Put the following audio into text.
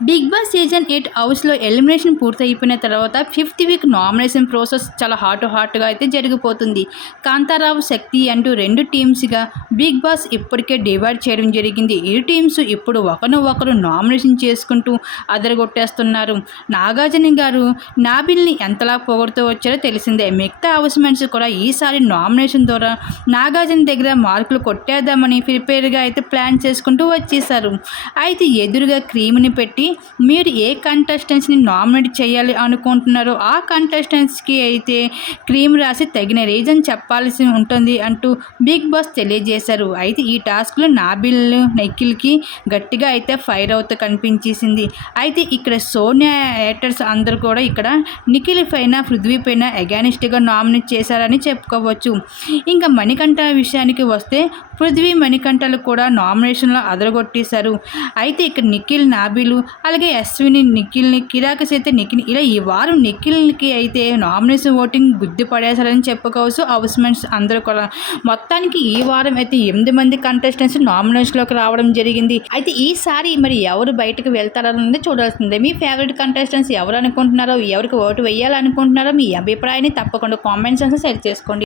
Big boss season eight హౌస్లో elimination పూర్తయిపోయిన తర్వాత ఫిఫ్త్ వీక్ నామినేషన్ ప్రాసెస్ చాలా హాట్ హాట్గా అయితే జరిగిపోతుంది. కాంతారావు శక్తి అంటూ రెండు టీమ్స్గా బిగ్ బాస్ ఇప్పటికే డివైడ్ చేయడం జరిగింది. ఈ టీమ్స్ ఇప్పుడు ఒకరు ఒకరు నామినేషన్ చేసుకుంటూ అదరగొట్టేస్తున్నారు. నాగార్జున గారు నాబిల్ని ఎంతలా పొగడుతూ వచ్చారో తెలిసిందే. మిగతా హౌస్ మెంట్స్ కూడా ఈసారి నామినేషన్ ద్వారా నాగార్జున దగ్గర మార్కులు కొట్టేద్దామని ప్రిపేర్గా అయితే ప్లాన్ చేసుకుంటూ వచ్చేసారు అయితే ఎదురుగా క్రీమ్ని పెట్టి మీరు ఏ కంటెస్టెంట్స్ని నామినేట్ చేయాలి అనుకుంటున్నారో ఆ కంటెస్టెంట్స్కి అయితే క్రీమ్ రాసి తగిన రీజన్ చెప్పాల్సి ఉంటుంది అంటూ బిగ్ బాస్ తెలియజేశారు. అయితే ఈ టాస్క్లో నాబిల్ నెక్కిల్కి గట్టిగా అయితే ఫైర్ అవుతూ కనిపించేసింది. అయితే ఇక్కడ సోనియా యాక్టర్స్ అందరూ కూడా ఇక్కడ నిఖిల్ పైన పృథ్వీ పైన అగానిస్ట్గా నామినేట్ చేశారని చెప్పుకోవచ్చు. ఇంకా మణికంఠ విషయానికి వస్తే పృథ్వీ మణికంఠలు కూడా నామినేషన్లో అదరగొట్టేశారు. అయితే ఇక్కడ నిఖిల్ నాబిలు అలాగే అశ్విని నిఖిల్ని కిరాకస్ అయితే నిఖిల్ ఇలా ఈ వారం నిఖిల్కి అయితే నామినేషన్ ఓటింగ్ గుద్ది పడేశారని చెప్పుకోవచ్చు. హౌస్మెంట్స్ అందరూ కూడా. మొత్తానికి ఈ వారం అయితే ఎనిమిది మంది కంటెస్టెంట్స్ నామినేషన్లోకి రావడం జరిగింది. అయితే ఈసారి మరి ఎవరు బయటకు వెళ్తారన్నది చూడాల్సిందే. మీ ఫేవరెట్ కంటెస్టెంట్స్ ఎవరు అనుకుంటున్నారో ఎవరికి ఓటు వేయాలనుకుంటున్నారో మీ అభిప్రాయాన్ని తప్పకుండా కామెంట్స్ షేర్ చేసుకోండి.